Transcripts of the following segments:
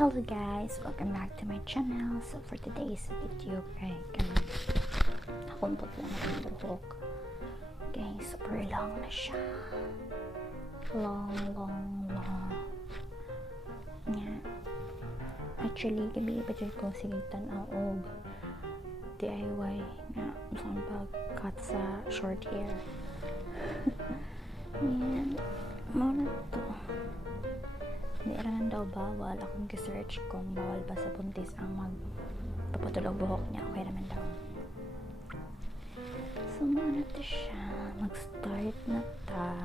Hello guys, welcome back to my channel. So for today's video, nakuntot lang ang buhok. Okay, super long na siya. Long. Yeah. Actually, gabi pa dyan ko sige tanaw og DIY na saan pag-cut sa short hair. Yan. Muna to. Hindi rin daw bawal. Akong research kung bawal ba sa buntis ang magpapatulog buhok niya. Okay naman daw. So, muna to siya. Mag-start na ta.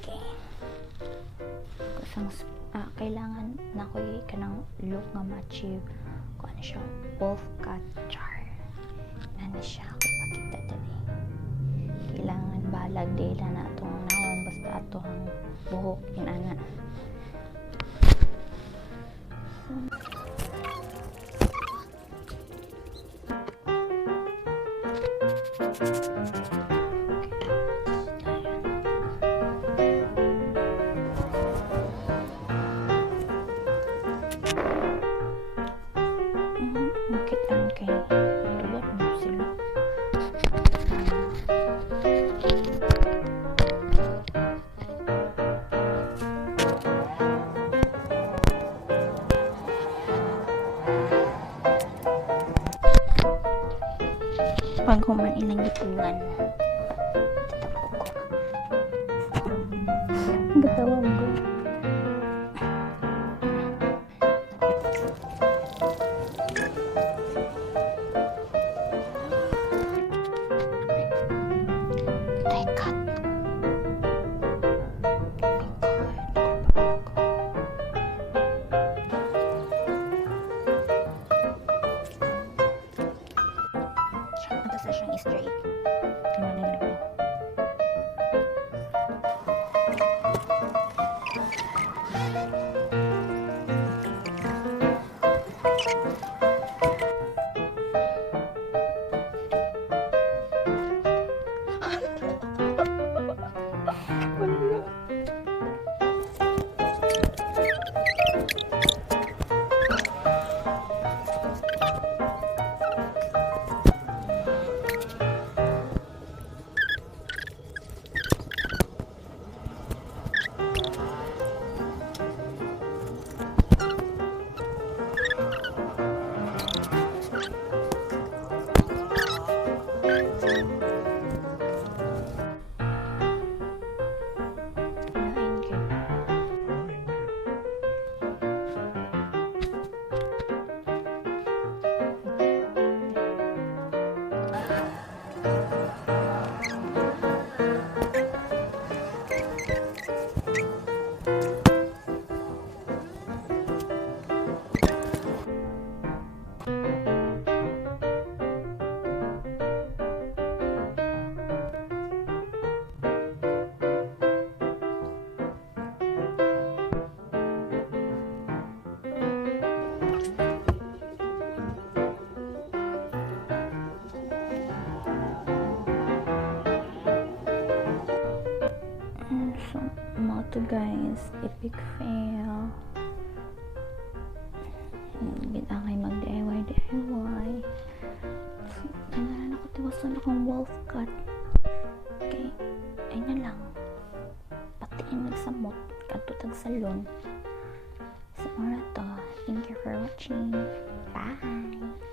Okay. Kailangan na ko kanang look nga ma-achieve kung ano siya. Wolf cut char. Ano siya. Kung makita dali. Kailangan balag dila na itong naong basta itong buhok inana. Bakit lang kayo? Tulad mo sila. Pag human ilang gitungan gatawag ko cut siyang straight. Tingnan nila ko. So, mga to guys, epic fail. Ginangay mag-DIY. So, kailangan ako tiwasan akong wolf cut. Okay, ay na lang. Patiin magsamot, katutag salon. So, mga to, thank you for watching. Bye!